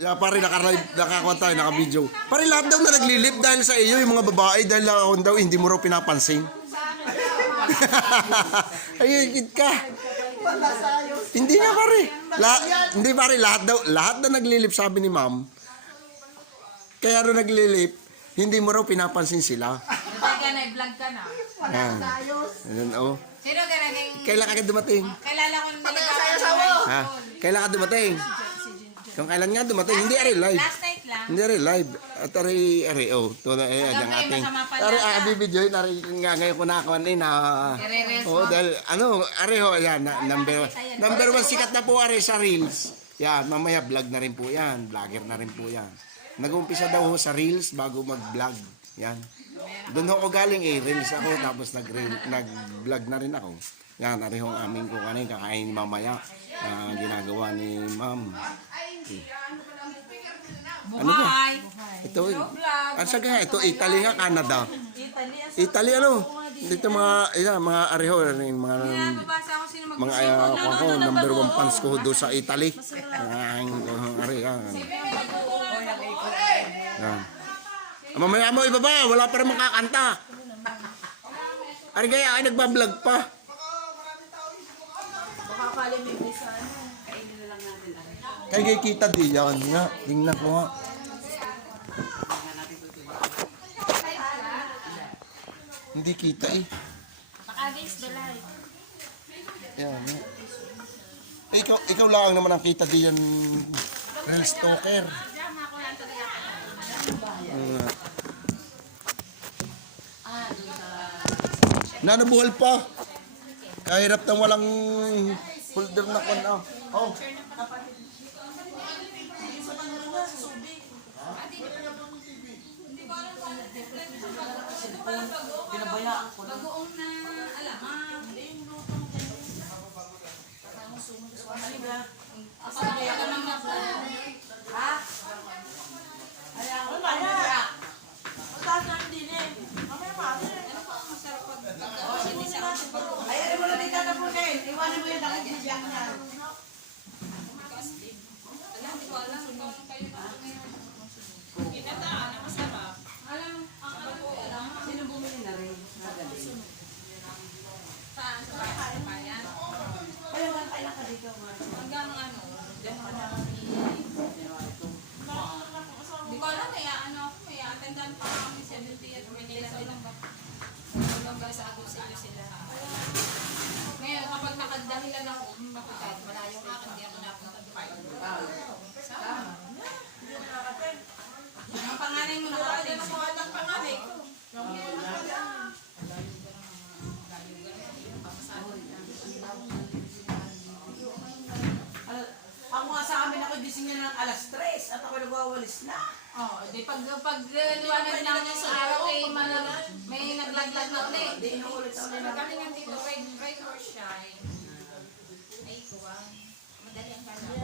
Yeah, pare, nakakuha tayo, naka-video. Pare, lahat daw na naglilip dahil sa iyo, yung mga babae, dahil ako daw, hindi mo raw pinapansin. Ayun, ka. Hindi nga, pare. Hindi, pare, lahat na naglilip, sabi ni ma'am. Kaya rin naglilip, hindi mo raw pinapansin sila. Teka na, vlog ka na. Ayun, oh. Sino ka naging... Kailan ka dumating? Kilala ko na nagkakaroon. Ha? Kailan ka dumating? Kung kailan nga dumating, hindi ari live. Last night lang. Hindi ari live. At ari, oh. Ito na, ang ating. Ari, bibidyoin, ari, nga ngayon ko nakakuha na. Oh, dahil, ari, ho, yan, number one sikat na po, ari, sa Reels. Yan, mamaya vlog na rin po yan. Vlogger na rin po yan. Nag-umpisa daw ho sa Reels bago mag-vlog. Yan. Doon ako galing Reels ako, tapos nag-vlog na rin ako. Yan, ari ho ang aming kung ano yung kakain mamaya. Ginagawa ni ma'am. Ano ba? Ito, ito, Italy nga, Canada. Italy, ano? Dito mga ariho, mga ako, number one fans ko doon sa Italy. Mamaya mo ibaba, wala pa rin makakanta. Ari kaya ay nagbablog pa. Kaya kita di yan nga. Tingnan ko nga. Hindi kita eh. Pag-against the light. Yan. Ikaw lang naman ang kita di yan. Real stalker. Nanabuhal pa. Kahirap nang walang folder na kon. Oh. Pinabayaan ko na. Bagoong na alamang. Asaya ka naman ako. Ha? Ayaw ko ba na? Mataas na hindi eh. Mamaya mati. Ano pa ang masarap pag hindi sa akin? Ayaw mo na dito na po kayo. Iwanan mo yung nakikisiyang yan. Alam, di ko alam. Kayo na ngayon. Kinataan na masarap. Alam, ang alam ko, sino bumili na rin? Saan? Sa bayan? Ayaw nga, kailan ka dito? Hanggang ano? Di ko alam, may attendan pa kami 70 at Manila sa Olongga. Olongga sa Agosillo sila. Ngayon, kapag nakadahilan ako, mapagkat, malayo nga, hindi ako napunta doon. Saan? Ang panganay mo nakarating. Ang panganay ko. Ako nga sa amin ako gising niya ng alas 3 at ako nagwawalis na. Oh, di pag liwanag na niya sa araw may naglaglag na ulit. Hindi inuulit sa ulit. Kami nga dito, rain or shine. Ay, kuwang. Madali ang kanya.